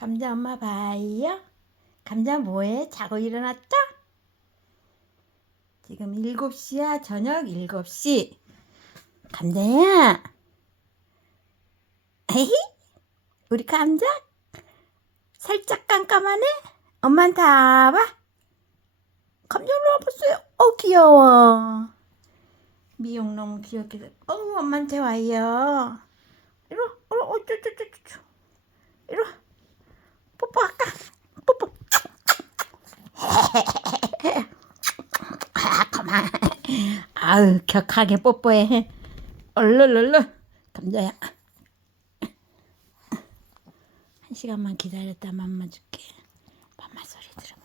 감자 엄마 봐요. 감자 뭐해? 자고 일어났다? 지금 7시야. 저녁 7시. 감자야. 에이? 우리 감자? 살짝 깜깜하네? 엄마한테 와봐. 감자 일로 와봤어요. 귀여워. 미용 너무 귀엽게. 엄마한테 와요. 이리 와. 어쩌쩌쩌쩌. 이리 와. 뽀뽀할까? 뽀뽀. 그만. 아유, 격하게 뽀뽀해. 얼른. 감자야. 1시간만 기다렸다 맘마 줄게. 맘마 소리 들어.